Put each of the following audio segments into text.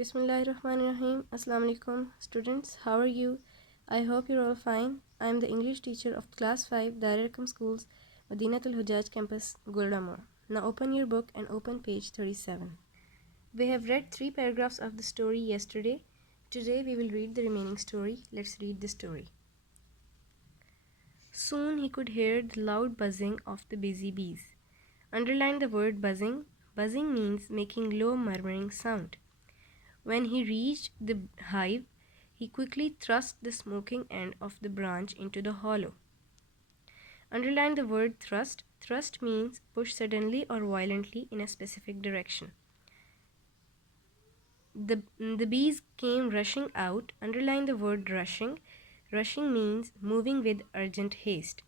Bismillahirrahmanirrahim. Assalamu alaikum students. How are you? I hope you're all fine. I am the English teacher of class 5 Darul Schools, Madinatul Hujaj campus, Gurudamore. Now open your book and open page 37. We have read 3 paragraphs of the story yesterday. Today we will read the remaining story. Let's read the story. Soon he could hear the loud buzzing of the busy bees. Underline the word buzzing. Buzzing means making low murmuring sound. When he reached the hive, he quickly thrust the smoking end of the branch into the hollow. Underline the word thrust. Thrust means push suddenly or violently in a specific direction. The bees came rushing out. Underline the word rushing. Rushing means moving with urgent haste.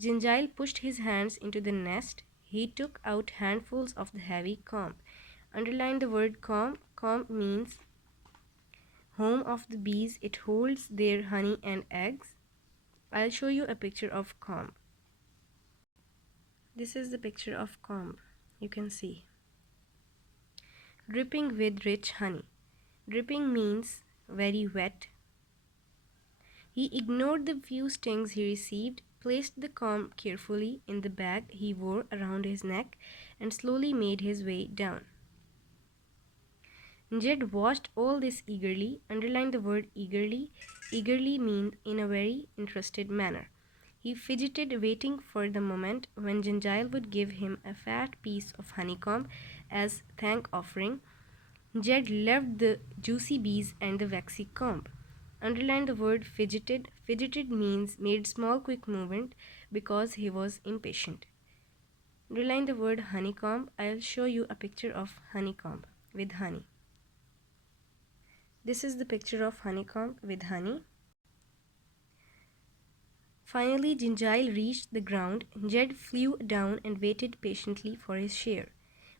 Gingile pushed his hands into the nest. He took out handfuls of the heavy comb. Underline the word comb. Comb means home of the bees. It holds their honey and eggs. I'll show you a picture of comb. This is the picture of comb. You can see. Dripping with rich honey. Dripping means very wet. He ignored the few stings he received, placed the comb carefully in the bag he wore around his neck, and slowly made his way down. Jed watched all this eagerly. Underline the word eagerly. Eagerly means in a very interested manner. He fidgeted, waiting for the moment when Gingile would give him a fat piece of honeycomb as thank offering. Jed loved the juicy bees and the waxy comb. Underline the word fidgeted. Fidgeted means made small quick movement because he was impatient. Underline the word honeycomb. I'll show you a picture of honeycomb with honey. This is the picture of honeycomb with honey. Finally, Gingile reached the ground. Jed flew down and waited patiently for his share.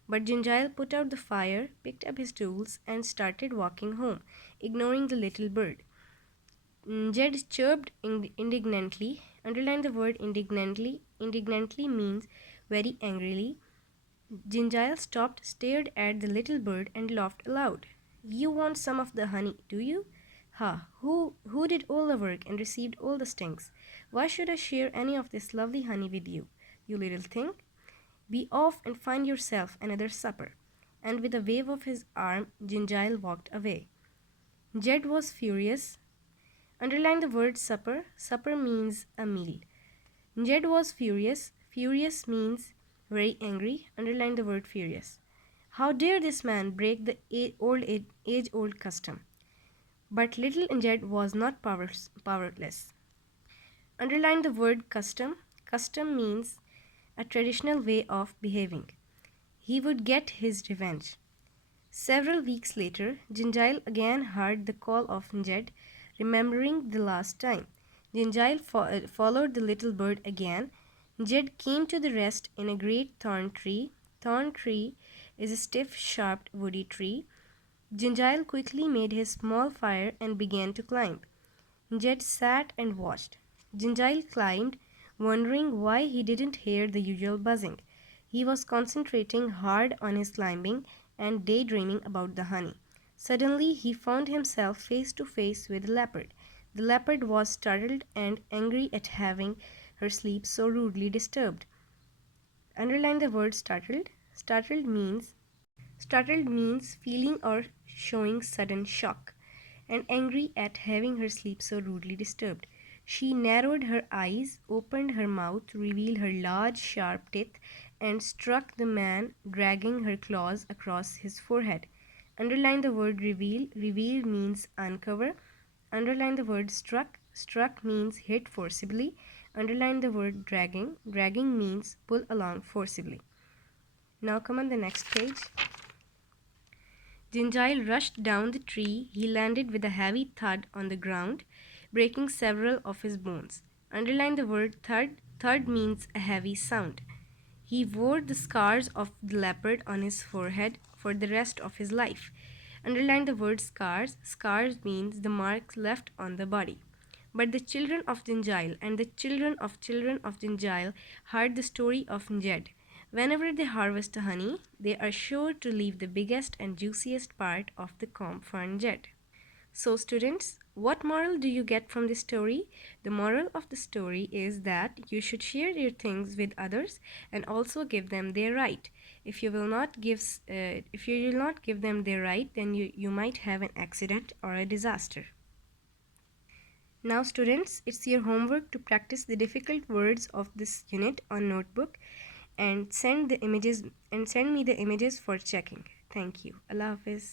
But Gingile put out the fire, picked up his tools, and started walking home, ignoring the little bird. Jed chirped indignantly. Underline the word indignantly. Indignantly means very angrily. Gingile stopped, stared at the little bird, and laughed aloud. You want some of the honey, do you? Ha! Who did all the work and received all the stings? Why should I share any of this lovely honey with you, you little thing? Be off and find yourself another supper. And with a wave of his arm, Gingile walked away. Jed was furious. Underline the word supper. Supper means a meal. Jed was furious. Furious means very angry. Underline the word furious. How dare this man break the age-old custom? But little Jed was not powerless. Underline the word custom. Custom means a traditional way of behaving. He would get his revenge. Several weeks later, Gingile again heard the call of Jed, remembering the last time. Gingile followed the little bird again. Jed came to the rest in a great thorn tree. Thorn tree is a stiff, sharp, woody tree. Gingile quickly made his small fire and began to climb. Jed sat and watched. Gingile climbed, wondering why he didn't hear the usual buzzing. He was concentrating hard on his climbing and daydreaming about the honey. Suddenly, he found himself face to face with a leopard. The leopard was startled and angry at having her sleep so rudely disturbed. Underline the word startled. Startled means feeling or showing sudden shock, and angry at having her sleep so rudely disturbed. She narrowed her eyes, opened her mouth to reveal her large, sharp teeth, and struck the man, dragging her claws across his forehead. Underline the word reveal. Reveal means uncover. Underline the word struck. Struck means hit forcibly. Underline the word dragging. Dragging means pull along forcibly. Now come on the next page. Gingile rushed down the tree. He landed with a heavy thud on the ground, breaking several of his bones. Underline the word thud. Thud means a heavy sound. He wore the scars of the leopard on his forehead for the rest of his life. Underline the word scars. Scars means the marks left on the body. But the children of Gingile and the children of Gingile heard the story of Jed. Whenever they harvest the honey, they are sure to leave the biggest and juiciest part of the comb for Jed. So, students, what moral do you get from this story? The moral of the story is that you should share your things with others and also give them their right. If you will not give them their right, then you might have an accident or a disaster. Now, students, it's your homework to practice the difficult words of this unit on notebook and send me the images for checking. Thank you. Allah Hafiz.